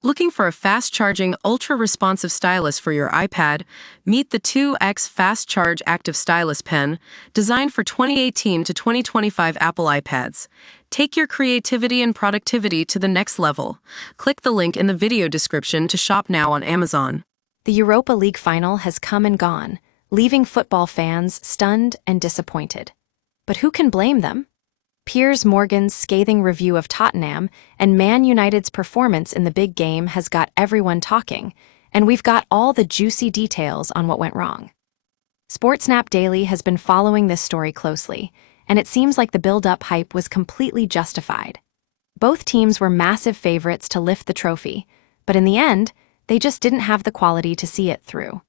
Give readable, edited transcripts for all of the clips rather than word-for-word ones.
Looking for a fast-charging, ultra-responsive stylus for your iPad? Meet the 2X Fast Charge Active Stylus Pen, designed for 2018 to 2025 Apple iPads. Take your creativity and productivity to the next level. Click the link in the video description to shop now on Amazon. The Europa League final has come and gone, leaving football fans stunned and disappointed. But who can blame them? Piers Morgan's scathing review of Tottenham and Man United's performance in the big game has got everyone talking, and we've got all the juicy details on what went wrong. Sportsnap Daily has been following this story closely, and it seems like the build-up hype was completely justified. Both teams were massive favorites to lift the trophy, but in the end, they just didn't have the quality to see it through.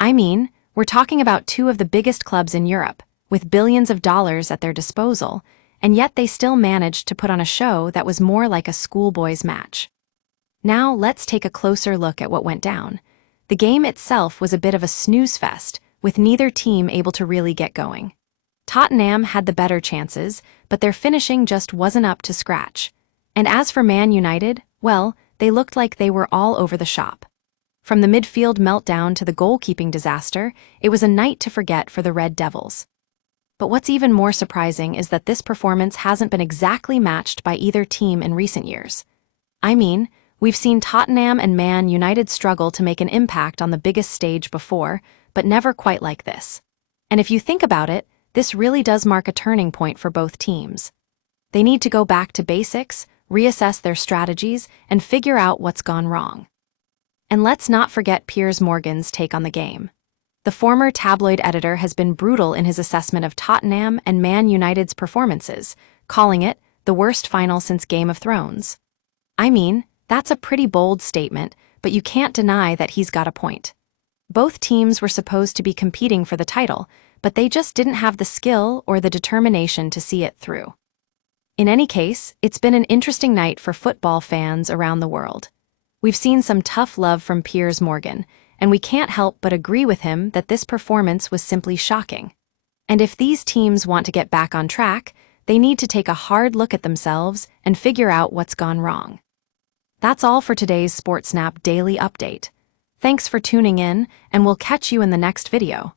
I mean, we're talking about two of the biggest clubs in Europe, with billions of dollars at their disposal, and yet they still managed to put on a show that was more like a schoolboys match. Now let's take a closer look at what went down. The game itself was a bit of a snooze fest, with neither team able to really get going. Tottenham had the better chances, but their finishing just wasn't up to scratch. And as for Man United, well, they looked like they were all over the shop. From the midfield meltdown to the goalkeeping disaster, it was a night to forget for the Red Devils. But what's even more surprising is that this performance hasn't been exactly matched by either team in recent years. I mean, we've seen Tottenham and Man United struggle to make an impact on the biggest stage before, but never quite like this. And if you think about it, this really does mark a turning point for both teams. They need to go back to basics, reassess their strategies, and figure out what's gone wrong. And let's not forget Piers Morgan's take on the game. The former tabloid editor has been brutal in his assessment of Tottenham and Man United's performances, calling it the worst final since Game of Thrones. I mean, that's a pretty bold statement, but you can't deny that he's got a point. Both teams were supposed to be competing for the title, but they just didn't have the skill or the determination to see it through. In any case, it's been an interesting night for football fans around the world. We've seen some tough love from Piers Morgan, and we can't help but agree with him that this performance was simply shocking. And if these teams want to get back on track, they need to take a hard look at themselves and figure out what's gone wrong. That's all for today's SportsSnap Daily Update. Thanks for tuning in, and we'll catch you in the next video.